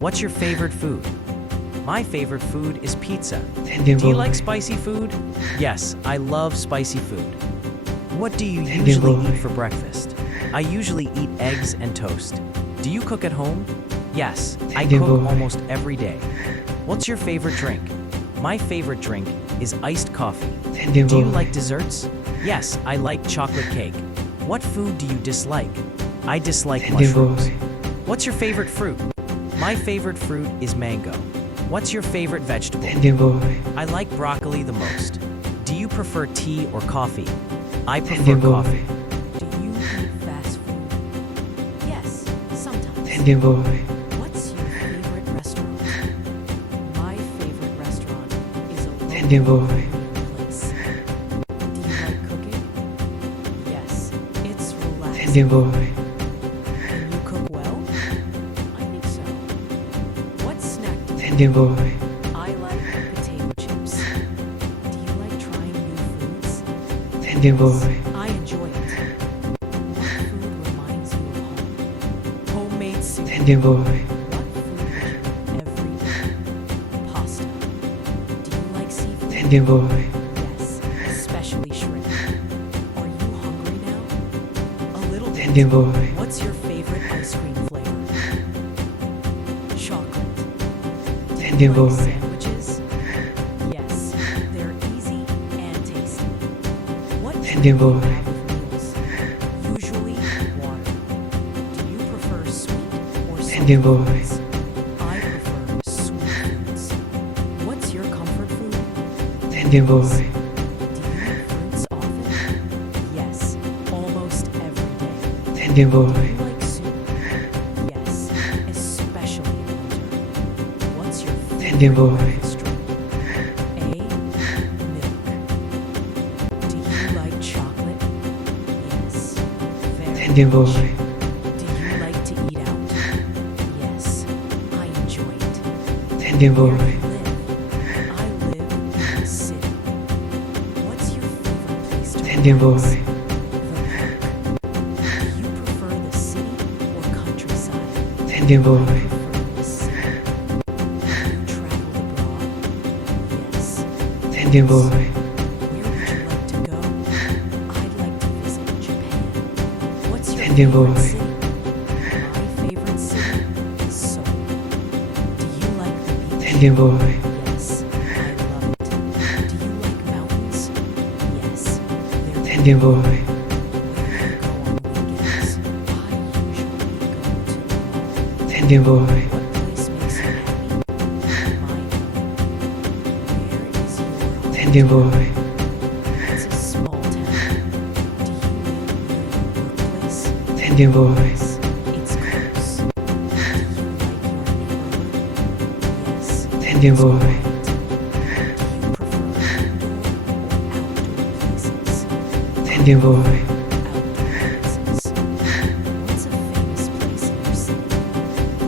What's your favorite food? My favorite food is pizza. Thank you, Do you boy. like spicy food? Yes, I love spicy food. What do you Thank you, usually boy. eat for breakfast? I usually eat eggs and toast. Do you cook at home? Yes, I Thank you, cook boy. almost every day. What's your favorite drink? My favorite drink is iced coffee. Thank you, Do you boy. like desserts? Yes, I like chocolate cake. What food do you dislike? I dislike Thank you, boy. mushrooms. What's your favorite fruit? My favorite fruit is mango. What's your favorite vegetable? Thank you, boy. I like broccoli the most. Do you prefer tea or coffee? I Thank prefer you, boy. coffee. Do you eat fast food? Yes, sometimes. Thank you, boy. What's your favorite restaurant? My favorite restaurant is a Thank you, local boy. Korean place. Do you like cooking? Yes, it's relaxing. Thank you, boy. Can you cook well? I think so. What snack do you Thank you, boy. I like potato chips. Do you like trying new foods? Thank you, boy. I enjoy it. What food reminds you of home? Homemade soup. Thank you, boy. What food would you eat every day? Pasta. Do you like seafood? Thank you, boy. Yes, especially shrimp. Are you hungry now? A little bit. Thank you, boy. What's your favorite ice cream flavor? Chocolate. Do Thank you, like boy. sandwiches? Yes, they're easy and tasty. What Thank you, do you boy. have with meals? Usually water. Do you prefer sweet or Thank you, salty boy. foods? I prefer sweet foods. What's your comfort food? Thank you, boy. Do you eat fruits often? Yes, almost every day. Thank you, Do boy. you like soup? Yes, especially in winter. What's your Thank you, favorite boy. breakfast drink? A. Milk. Do you like chocolate? Yes, very Thank you, boy. much. Do you like to eat out? Yes, I enjoy it. Thank you, Where boy. do you live? I live in the city. What's your favorite place to Thank you, relax? boy. The park. Do you prefer the city or countryside? Thank you, I boy. prefer the city. Have you traveled abroad? Yes. Thank you, boy. Where would you like to go? I'd like to visit Japan. What's your Thank you, favorite boy. city? My favorite city is Seoul. Do you like the beach? Thank you, boy. Yes, I love it. Do you like mountains? Yes, they're Thank you, boy. where do you go on weekends? I usually go to the mall. Thank you, boy. What place makes you happy? My home. Where is your home? Thank you, boy. It's a small town. Do you live near your workplace? Thank you, boy. Yes, it's close. Do you like your neighborhood? Yes. Thank you, it's boy. quiet. Do you prefer indoor or outdoor places? Thank you, boy. Outdoor places. What's a famous place in your city?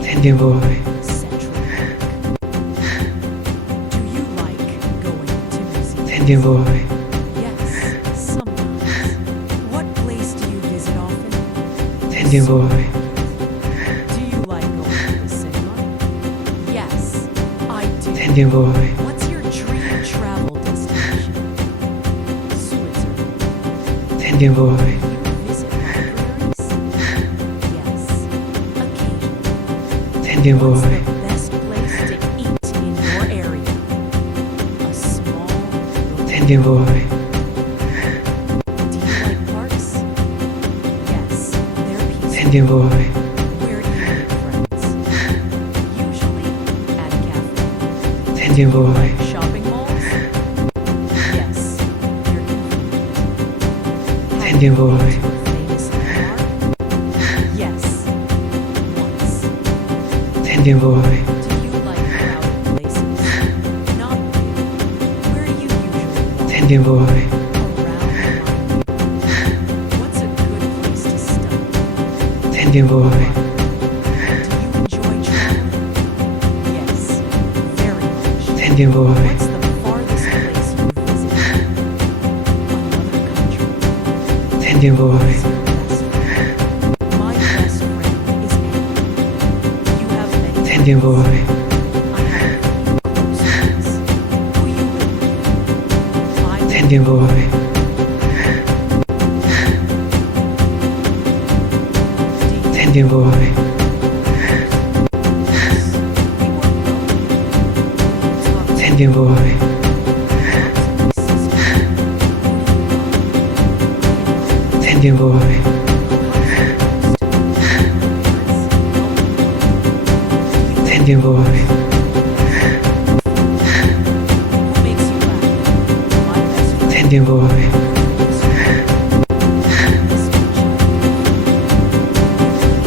Thank you, boy. Central Park. Do you like going to museums? Thank you, boy. Yes, sometimes. What place do you visit often? Thank you, boy. Do you like going to the cinema? Yes, I do. Thank you, boy. What's your dream travel destination? Switzerland. Thank you, boy. Do you visit libraries? Yes, occasionally. Thank you, What's boy. the best place to eat in your area? A small little Thank you, boy. Do you like parks? Yes, they're peaceful. Thank you, boy. Where do you meet friends? Usually at a cafe. Thank you, boy. Like shopping malls? Yes, they're convenient. Have Thank you, been boy. to a famous landmark? Yes, once. Thank you, boy. Do you like crowded places? Not really. Where do you usually walk? Thank you, boy. Around my neighborhood. What's a good place to study? Thank you, boy. Do you enjoy traveling? Yes, very much. Thank you, boy. What's the farthest place you've visited? Another country. Thank you, boy. Who's your best friend? My best friend is Annie. Do you have many tender boy, I have a few close friends. Who you live with? I live tender boy, tender boy, tender boy, tender boy, tender boy,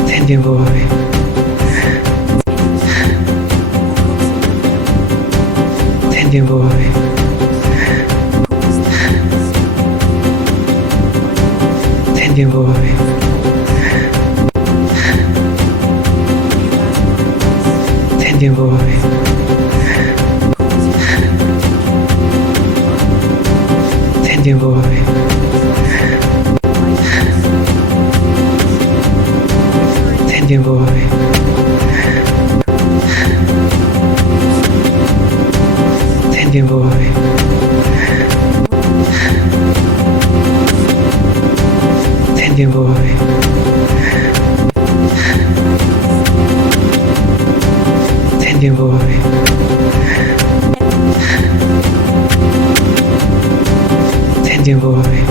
tender boy, tender boy, tender boy, tender boy, tender boy, tender boy, tender boy, tender boy, tender boy, tender boy, tender boy,